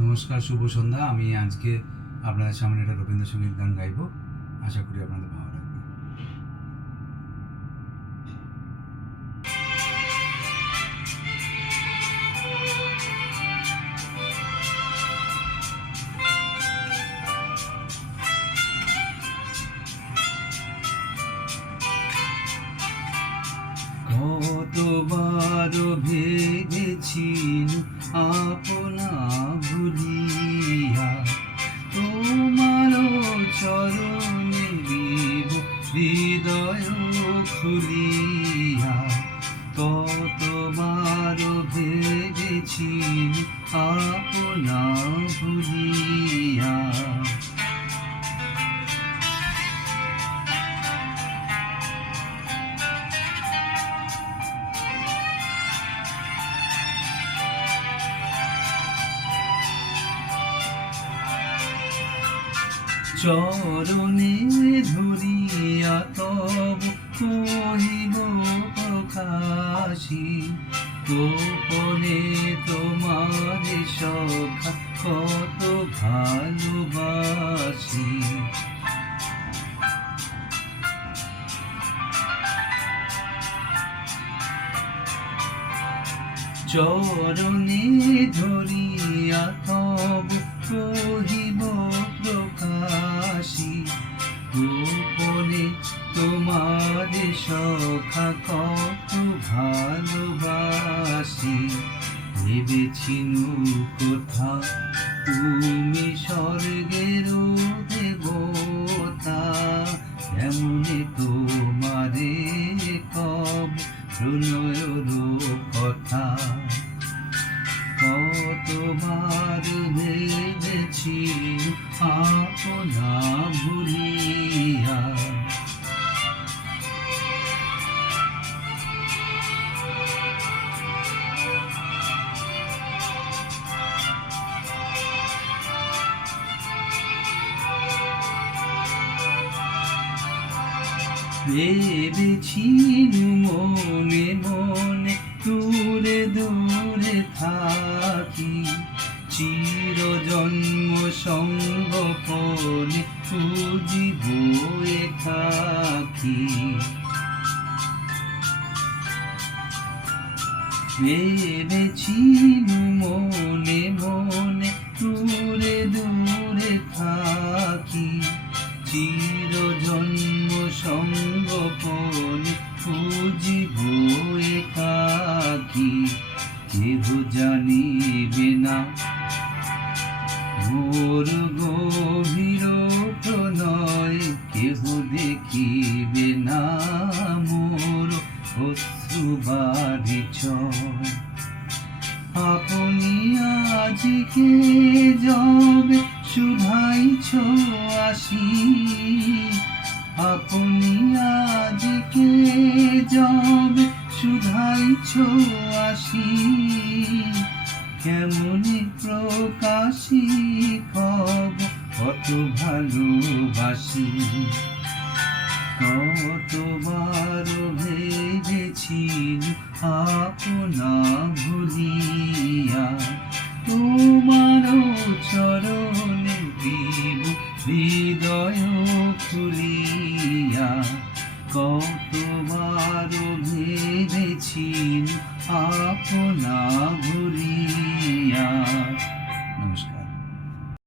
নমস্কার, শুভ সন্ধ্যা। আমি আজকে আপনাদের সামনে একটা রবীন্দ্রসঙ্গীত গান গাইব। আশা করি আপনাদের ভালো লাগবে। কতবার ভেবেছি আপনা ভুলিয়া, তোমার চরণে দিব হৃদয় খুলিয়া। কতবার ভেবেছি আপনা ভুলিয়া। চরণে ধরিয়া তব কহিব প্রকাশী, গোপনে তোমার সখা কত ভালোবাসি। চরণে ধরিয়া তব কহিব প্রকাশী, গোপনে তোমার সখা কত ভালোবাসি। ভেবেছিনু কোথা তুমি স্বর্গের দেবতা, এমনি তোমারে কব প্রণয়ের কথা। কতবার ভেবেছি আপনা ভুলিয়া। ভেবেছি মনে মনে দূরে দূরে থাকি, চির জন্ম সঙ্গপনে খুঁজিব একাকী। ভেবেছি মনে মনে দূরে দূরে থাকি, চির জন্ম সঙ্গপনে খুঁজিব একাকী। কেহ জানিবে না মোর গভীর প্রণয়, কেহ দেখিবে না মোর অশ্রুবারি ছয়। আপনি আজকে যবে শুধাইছ আসি, আপনি আজকে যবে শুধাইছ আসি। কেমনে প্রকাশী কব কত ভালোবাসি। কতবার ভেবেছি আপনা ভুলিয়া, তোমার চরণে দিব হৃদয় খুলিয়া।